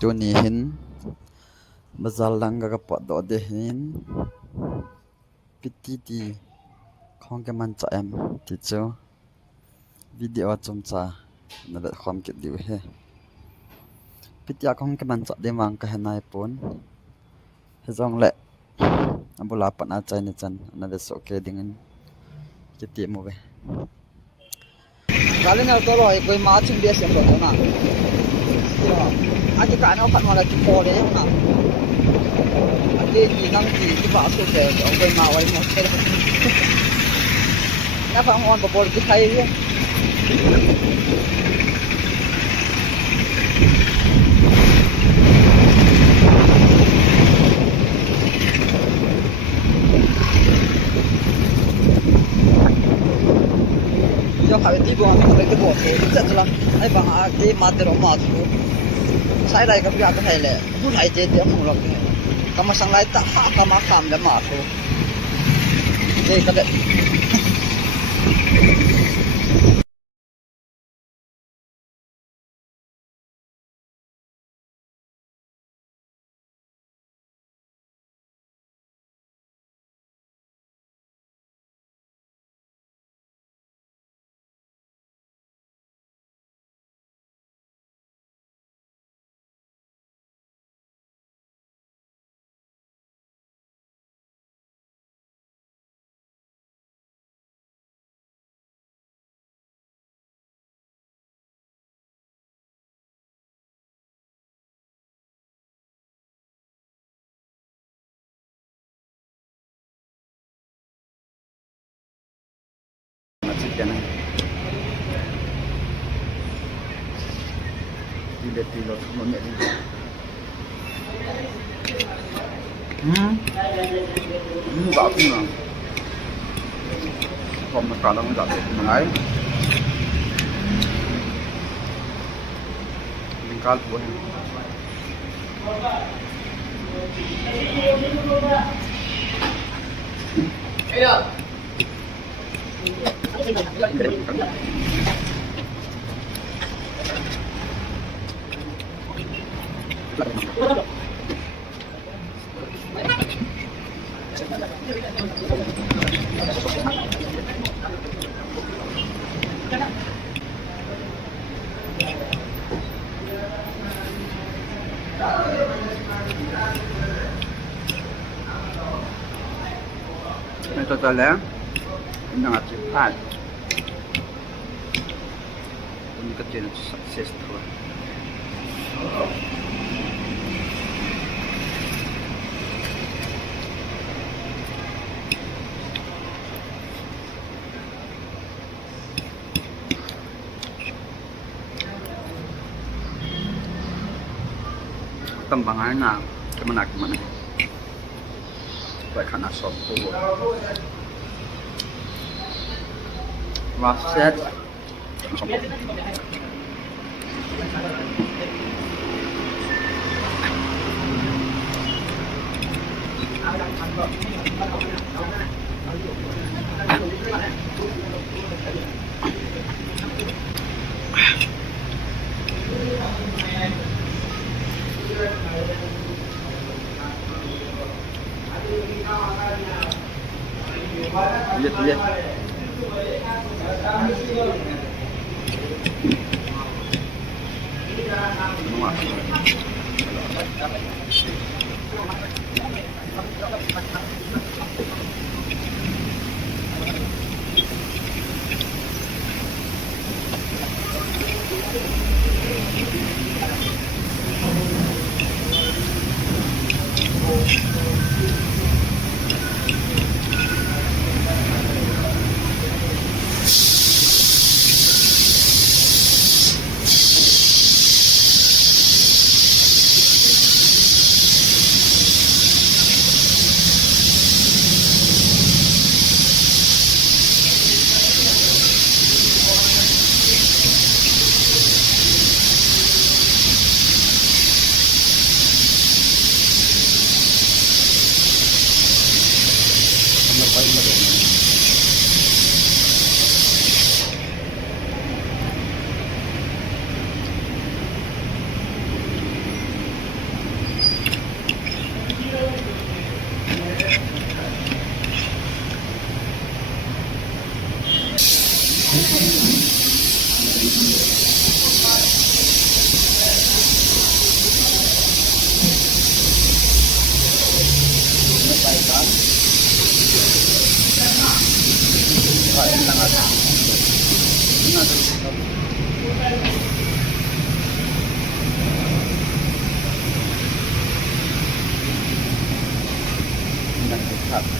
Tuni hin bazal lang ga pot do de hin PTT khong ke man cha em ti chu video chum cha na da khom ke diu he pitia khong ke man cha de mang ka hanai pon he jong le abula pan a chai ni chan na de so ke dingin ke ti mo ve galena to lo e koi ma chung de sem ko na aji ka no khat ma la ki ko le na đi nang đi ba so ke ông coi mà vậy mà nó phải ngon bộ cái thay đi cho phải đi bộ phải cái bộ số rất là ai bằng cái mặt để mà số sai đây cái việc cái này là lúc này chơi tiếng không lọc kama sang lai ta ha kama kham le ma ko e ka de chicken đi đi lo một mẹ đi bảo không nào không mà cả nó bảo mà ấy mình cá của Ito lang, yung mga tripan. Yung kacin success ko. Tambangan na, kemana-kemana. Vậy khả năng sống của và set lihat lihat Kain lang ata. Nagkakap.